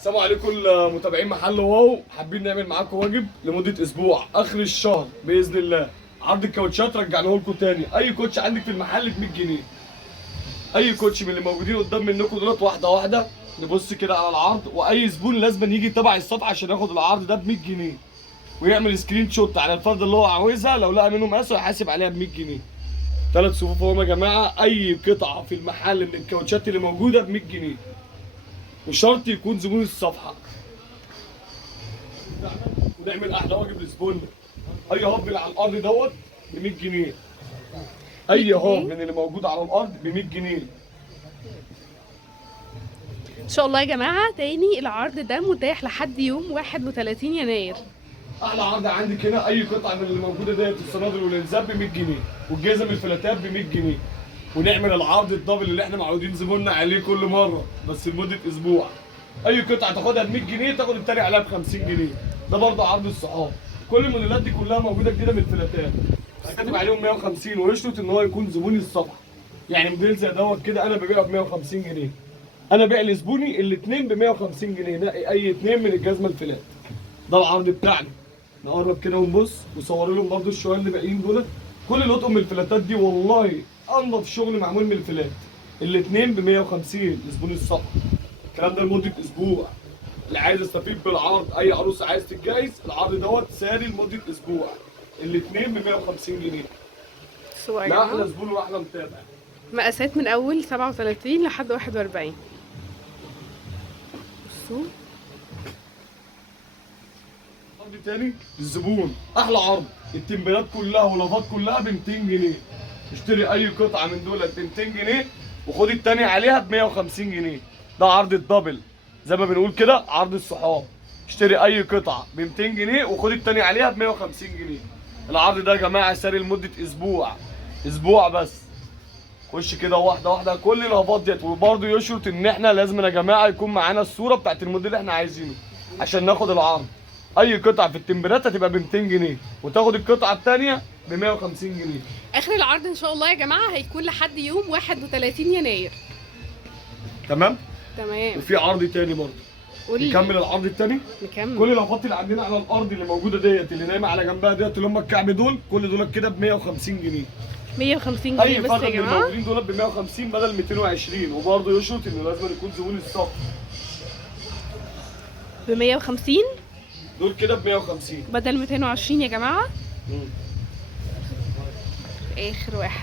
السلام عليكم متابعين محل واو. حابين نعمل معاكم واجب لمده اسبوع اخر الشهر باذن الله. عرض الكاوتشات رجعناه لكم تاني. اي كوتش عندك في المحل ب 100 جنيه. اي كوتش من اللي موجودين قدام منكم دولت واحده واحده نبص كده على العرض، واي زبون لازم يجي تبع الصفحه عشان ياخد العرض ده ب 100 جنيه ويعمل سكرين شوت على الفرد اللي هو عاوزها. لو لقى منه مقاسه هيحاسب عليها ب 100 جنيه. 3 صفوف اهم يا جماعه. اي قطعه في المحل من الكاوتشات اللي موجوده ب 100 جنيه وشرط يكون زبون الصفحه. ونعمل احلى واجب لزبوننا. اي هاب اللي على الارض دوت ب 100 جنيه. اي هاب من اللي موجود على الارض ب 100 جنيه ان شاء الله يا جماعه. تاني العرض ده متاح لحد يوم 31 يناير. احلى عرض عندك هنا. اي قطعه من اللي موجوده ديت الصنادل والانزاب ب 100 جنيه والجزم الفلاتات ب 100 جنيه. ونعمل العرض الدبل اللي احنا معودين زبوننا عليه كل مره بس لمده اسبوع. اي قطعه تاخدها ب 100 جنيه تاخد التاني عليها ب 50 جنيه. ده برضه عرض الصحاب. كل الموديلات دي كلها موجوده جديده من الفلاتات. كاتب عليهم 150 ويشرط ان هو يكون زبوني الصفحه. يعني موديل زي دوت كده انا ببيعه ب 150 جنيه. انا بيع لزبوني الاثنين ب 150 جنيه. نقي اي اثنين من الجزمه الفلات. ده العرض بتاعنا. نقرب كده ونبص وصور لهم برضه الشويه اللي باقيين دول. كل الاطقم من الفلاتات دي والله انضف شغل معمول من الفلات. الاثنين ب 150 لزبون الصفحه. الكلام ده لمده اسبوع. اللي عايز يستفيد بالعرض، اي عروسه عايز تتجهز، العرض دوت ساري لمده اسبوع. الاثنين ب 150 جنيه. لا احلى زبون واحلى متابع. مقاسات من اول 37 لحد 41. بصوا عرض تاني للزبون. احلى عرض. التمبيلات كلها واللافات كلها ب 200 جنيه. اشتري اي قطعه من دول ب 200 جنيه وخد التاني عليها ب 150 جنيه. ده عرض الدبل زي ما بنقول كده، عرض الصحاب. اشتري اي قطعه ب 200 جنيه وخد التاني عليها ب 150 جنيه. العرض ده يا جماعه ساري لمده اسبوع. اسبوع بس. خش كده واحده واحده كل الهباط ديت. وبرده يشرط ان احنا لازم يا جماعه يكون معانا الصوره بتاعت الموديل اللي احنا عايزينه عشان ناخد العرض. اي قطعه في التمبرات هتبقى ب 200 جنيه وتاخد القطعه الثانيه ب 150 جنيه. اخر العرض ان شاء الله يا جماعه هيكون لحد يوم 31 يناير. تمام. تمام. وفي عرض تاني برضه. نكمل العرض التاني. نكمل. كل الهباط اللي عندنا على الارض اللي موجوده ديت اللي نايمه على جنبها ديت اللي هم الكعب دول دول كده ب 150 جنيه. 150 جنيه اي بس فرد يا من جماعه. الموجودين دول ب 150 بدل 220. وبرضه يشرط انه لازم يكون زبون الصف. ب 150 دول كده ب 150 بدل 220 يا جماعه. اخر واحد.